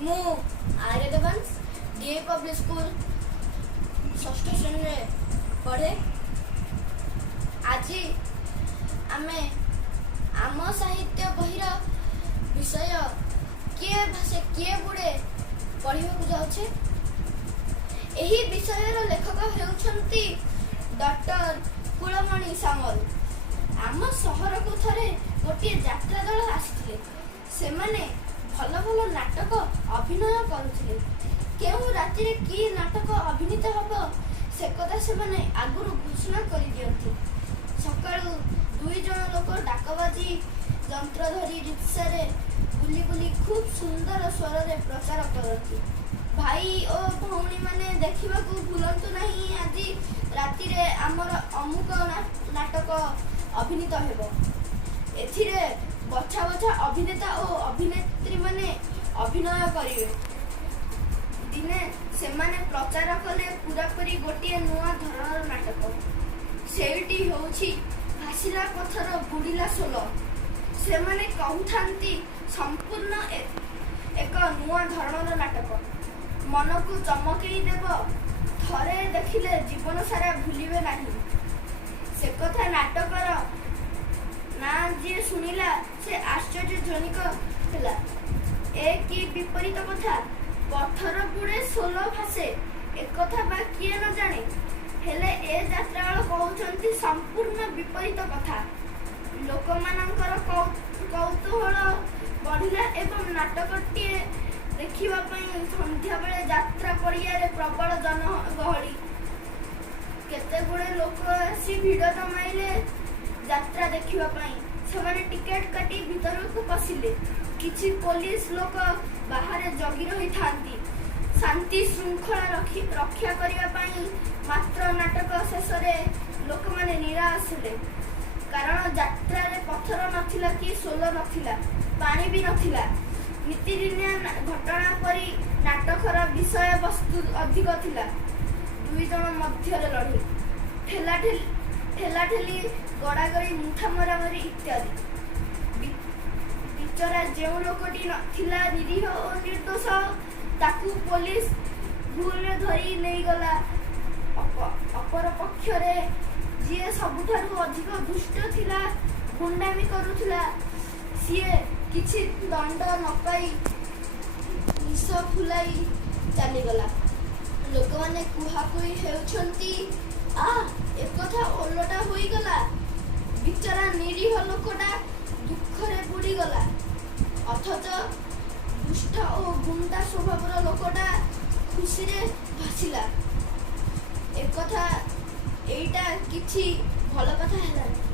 ମୁଁ आर्य Devansh DA public school षष्ठ श्रेणी में पढ़े। आज आमे आम साहित्य बहिर विषय किए भाषे किए बुड़े पढ़ा जाऊे। यही विषयर लेखक हेउछंती डॉक्टर कुलमणि सामल। आम सहर को थरे गोटे यात्रा दल आसिथिले। सेमाने भल भल नाटक अभिनय करुथिले। केउ राति रे की नाटक अभिनीत हबो से कथा सेमाने आगुरु घोषणा करि दियंती। सकाळु दुई जण लोक डाकबाजी यंत्र धरी रिक्शा रे बुली बुली खूब सुंदर स्वर रे प्रचार करती। भाई और भौणी माने देखिबा को भूलंतु नहीं। आज राति रे हमर अमुक नाटक अभिनीत हेबो। एथिरे बछा बछा अभिनेता और अभिनेत्री माने अभिनय करिवे। दिने सेमाने प्रचार कले पूरापूरी गोटे नुआ धरणर नाटक। सेठी होउछि भासिला पथर बुड़िला सोल। सेमाने कहउथांती संपूर्ण एक नुआ धरणर नाटक। मन को चमकई देव। थरे देखिले जीवन सारा भूलिबे नहीं। से कथा नाटकर ना जी सुनिला से आश्चर्यजनक होला। ए की विपरीत कथा। पथर बुड़े सोल भासे एक कथा बा किए न जाने। हेले ए यात्रावाला कहउछंती संपूर्ण विपरीत कथा। लोकमानंकर कौतूहल बढ़िला एवं नाटकटी देखिबा पई संध्या बेले यात्रा पड़िया रे प्रबल जनगहली। केते गुड़े लोक आसी भिड़ जमाइले यात्रा देखिबा पई। सेमाने टिकेट काटी भीतर को पसिले। किछि पुलिस लोक बाहर जगी रही थांती शांति श्रृंखला रक्षा करिया पई। मात्र नाटक शेष रे लोक माने निराश हेले। कारण यात्रा रे पत्थर नथिला कि सोल नथिला, पानी भी नथिला। नीतिदिनिया घटना परी नाटकर विषय वस्तु अधिक थिला। दुई जण मध्य लड़े ठेलाठेली गड़ागड़ी मुठा मरामरी इत्यादि। बिचरा जो लोकटी नथिला निरीह और निर्दोष ताकू पुलिस भूल धरी नहीं गला। अपर पक्ष रे जे सबुठारु अधिक दुष्ट थिला, गुंडामी करुथिला, सीए किछि दंड न पाई निश फुलाई चलीगला। लोक माने कुहाकुई हेउछंती एक कथा ओलटा होई गला। बिचरा निरीह लोकटा दुखरे बुड़ी गला। अथच दुष्ट और गुंडा स्वभावर लोकटा खुशी रे भासिला। एक कथा एटा किछि भल कथा हेला।